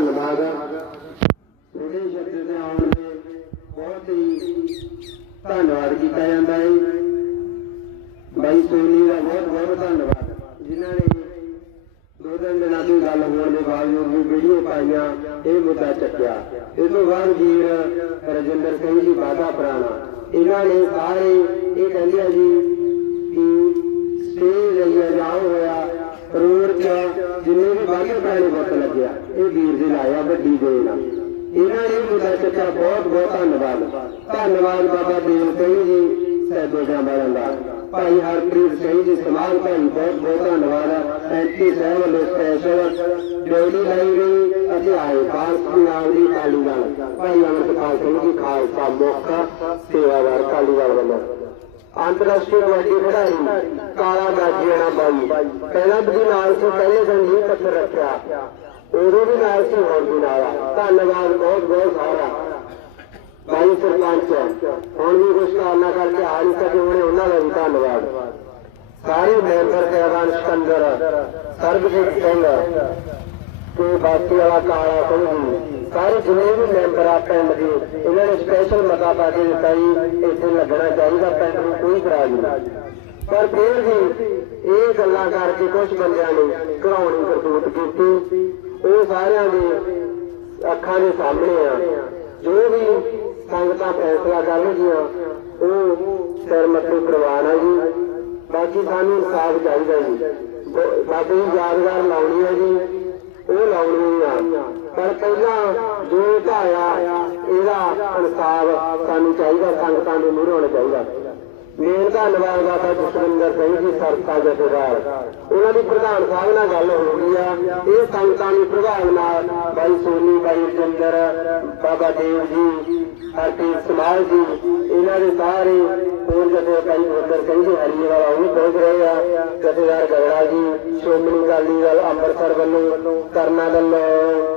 ਧੰਨਵਾਦ। ਤੁਹਾਡੇ ਸ਼ਬਦ ਦੇ ਆਉਣ ਦੇ ਬਹੁਤ ਹੀ ਧੰਨਵਾਦ ਕੀਤਾ ਜਾਂਦਾ ਹੈ। ਬਾਈ ਸੋਨੀ ਦਾ ਬਹੁਤ ਬਹੁਤ ਧੰਨਵਾਦ। ਜਿਨ੍ਹਾਂ ਨੇ ਦੋ ਦਿਨ ਦਿਨਾਂ ਦੀ ਗੱਲ ਹੋਣ ਦੇ ਬਾਵਜੂਦ ਵੀ ਵੀਡੀਓ ਪਾਈਆਂ, ਇਹ ਮੁੱਦਾ ਚੱਕਿਆ। ਇਸ ਤੋਂ ਬਾਅਦ ਵੀਰ ਰਜਿੰਦਰ ਸਿੰਘ ਜੀ ਬਾਦਾ ਪੁਰਾਣਾ। ਇਹਨਾਂ ਨੇ ਸਾਰੇ ਇਹ ਜਿੰਨੇ ਵੀ ਬਾਕੀ ਪੈਣੇ ਵਕਤ ਲੱਗਿਆ ਇਹ ਵੀਰ ਜੀ ਲਾਇਆ, ਵੱਡੀ ਦੇਣ ਆ। ਇਹਨਾਂ ਨੇ ਮੁੱਦਾ ਚੱਕਿਆ ਬਹੁਤ ਬਹੁਤ ਧੰਨਵਾਦ। ਧੰਨਵਾਦ ਬਾਬਾ ਦੇਵ ਸਿੰਘ ਜੀ ਸੈਦੋ ਜਾਂਬਾਲਾਂ ਦਾ। ਭਾਈ ਹਰਪ੍ਰੀਤ ਸਿੰਘ ਜੀ, ਸਮਾਨ ਭਾਈ, ਬਹੁਤ ਬਹੁਤ ਧੰਨਵਾਦ ਐਂਟੀ ਸਾਹਿਬ ਵੱਲੋਂ ਸਪੈਸ਼ਲ ਡਿਊਟੀ ਲਾਈ ਗਈ, ਅਤੇ ਆਏ ਬਾਹਰ ਪੰਜਾਬ ਦੀ ਕਾਲੀਵਾਲ ਭਾਈ ਅਮਰਪਾਲ ਸਿੰਘ ਜੀ, ਖਾਲਸਾ ਮੁੱਖ ਸੇਵਾਦਾਰ ਅੰਤਰਰਾਸ਼ਟਰੀ ਕਬੱਡੀ ਖਿਡਾਰੀ ਕਾਲਾ ਗਾਜੀਆਣਾ ਬਾਈ। ਪਹਿਲਾਂ ਵੀ ਨਾਲ ਸੀ, ਪਹਿਲੇ ਦਿਨ ਹੀ ਪੱਥਰ ਰੱਖਿਆ। ਉਦੋਂ ਵੀ ਨਾਲ ਸੀ, ਹੁਣ ਵੀ ਨਾਲ ਆ। ਧੰਨਵਾਦ ਬਹੁਤ ਬਹੁਤ ਸਾਰਾ। ਬਾਈ ਸਰਪੰਚ, ਹੁਣ ਵੀ ਕੁਝ ਕਾਰਨਾ ਕਰਕੇ ਆ ਨਹੀਂ ਸਕੇ, ਉਹਨੇ ਉਹਨਾਂ ਦਾ ਵੀ ਧੰਨਵਾਦ। ਸਾਰੇ ਮੈਂਬਰ ਸਹਿਬਾਨ ਸਿਕੰਦਰ, ਸਰਬਜੀਤ ਸਿੰਘ ਤੇ ਬਾਕੀ ਵਾਲਾ ਕਾਲਾ ਸਿੰਘ ਜੀ। ਸਾਰੇ ਜਿੰਨੇ ਵੀ ਮੈਂਬਰ ਆ ਪਿੰਡ ਦੇ, ਇਹਨਾਂ ਨੇ ਸਪੈਸ਼ਲ ਮਤਾ ਪਾ ਕੇ ਦਿੱਤਾ ਜੀ, ਇੱਥੇ ਲੱਗਣਾ ਚਾਹੀਦਾ ਪਿੰਡ ਨੂੰ, ਕੋਈ ਇਤਰਾਜ਼ ਨਹੀਂ। ਪਰ ਫਿਰ ਵੀ ਇਹ ਗੱਲਾਂ ਕਰਕੇ ਕੁਝ ਬੰਦਿਆਂ ਨੇ ਘਰਾਉਣੀ ਕਰਤੂਤ ਕੀਤੀ। ਉਹ ਸਾਰਿਆਂ ਦੇ ਅੱਖਾਂ ਦੇ ਸਾਹਮਣੇ ਆ। ਜੋ ਵੀ ਸੰਗਤਾਂ ਫੈਸਲਾ ਕਰਨਗੀਆਂ ਉਹ ਸਿਰ ਮੱਥੇ ਪ੍ਰਵਾਨ ਜੀ। ਬਾਕੀ ਸਾਨੂੰ ਇਨਸਾਫ ਚਾਹੀਦਾ ਜੀ। ਬ- ਯਾਦਗਾਰ ਲਾਉਣੀ ਹੈ ਜੀ। ਪਰ ਪਹਿਲਾਂ ਜੋ ਢਾਇਆ ਇਹਦਾ ਇਨਸਾਫ ਸਾਨੂੰ ਚਾਹੀਦਾ, ਸੰਗਤਾਂ ਦੇ ਮੂਹਰੇ ਹੋਣਾ ਚਾਹੀਦਾ। ਮੇਨ ਧੰਨਵਾਦ ਬਾਬਾ ਜਸਵਿੰਦਰ ਸਿੰਘ ਜੀ ਸਰਤਾ ਜਥੇਦਾਰ। ਉਹਨਾਂ ਦੀ ਪ੍ਰਧਾਨ ਸਾਹਿਬ ਨਾਲ ਗੱਲ ਹੋ ਗਈ ਆ। ਇਹ ਸੰਗਤਾਂ ਦੀ ਪ੍ਰਭਾਵ ਨਾਲ ਬਾਈ ਸੋਨੀ, ਬਾਈ ਜਿੰਦਰ ਬਾਬਾ ਦੇਵ ਜੀ, ਹਰਪ੍ਰੀਤ ਸਮਾਲ ਜੀ, ਇਹਨਾਂ ਦੇ ਸਾਰੇ ਹੋਰ ਜਥੇ ਬਾਈ ਵਰਿੰਦਰ ਸਿੰਘ ਜੀ ਹਰੀ ਵਾਲਾ ਉਹ ਵੀ ਪਹੁੰਚ ਰਹੇ ਆ। ਜਥੇਦਾਰ ਗਗੜਾ ਜੀ, ਸ਼੍ਰੋਮਣੀ ਅਕਾਲੀ ਦਲ ਅੰਮ੍ਰਿਤਸਰ ਵੱਲੋਂ ਕਰਨਾ ਵੱਲੋਂ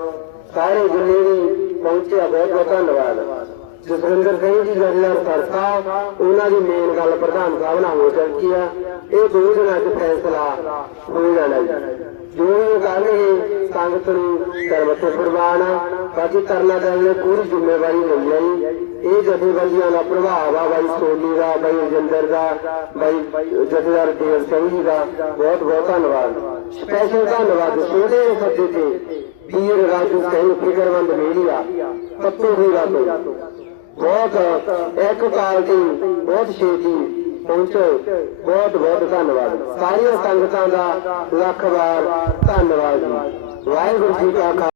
ਸਾਰੇ ਜਿੰਨੇ ਵੀ ਪਹੁੰਚੇ ਬਹੁਤ ਬਹੁਤ ਧੰਨਵਾਦ। ਜਸਵਿੰਦਰ ਸਿੰਘ ਜੀ ਜਨਰਲ ਸਰਸਾ ਉਹਨਾਂ ਦੀ ਮੇਨ ਗੱਲ ਪ੍ਰਧਾਨ ਸਾਹਿਬ ਨਾਲ ਹੋ ਚੁੱਕੀ ਆ। ਇਹ ਦੋ ਦਿਨਾਂ ਚ ਫੈਸਲਾ ਹੋ ਜਾਣਾ ਜੋ। ਵੀ ਉਹ ਕਰਨਗੇ ਸੰਗਤ ਨੂੰ ਸਰਵਤ ਪ੍ਰਵਾਨ ਬਾਕੀ ਕਰਨਾ ਦਲ ਪੂਰੀ ਜ਼ਿੰਮੇਵਾਰੀ ਲਈ ਹੈ ਜੀ। ਇਹ ਜਥੇਬੰਦੀਆਂ ਦਾ ਪ੍ਰਭਾਵ ਆ, ਬਾਈ ਸੋਨੀ ਦਾ, ਬਾਈ ਰਜਿੰਦਰ ਦਾ, ਬਾਈ ਜਥੇਦਾਰ ਦੇਵ ਸਿੰਘ ਜੀ ਦਾ। ਬਹੁਤ ਬਹੁਤ ਧੰਨਵਾਦ। ਸਪੈਸ਼ਲ ਧੰਨਵਾਦ ਛੋਟੇ ਸੱਦੇ ਤੇ। ਵੀਰ ਰਾਜੂ ਸਿੰਘ ਫਿਕਰਮੰਦ ਮੇਲੀਆ ਪੱਤੂ ਵੀਰਾ ਤੋਂ ਬਹੁਤ ਇੱਕ ਕਾਲ ਦੀ, ਬਹੁਤ ਛੇਤੀ ਪਹੁੰਚੋ। ਬਹੁਤ ਬਹੁਤ ਧੰਨਵਾਦ। ਸਾਰੀਆਂ ਸੰਗਤਾਂ ਦਾ ਲੱਖ ਵਾਰ ਧੰਨਵਾਦ ਜੀ। ਵਾਹਿਗੁਰੂ ਜੀ ਕਾ ਖਾਲਸਾ।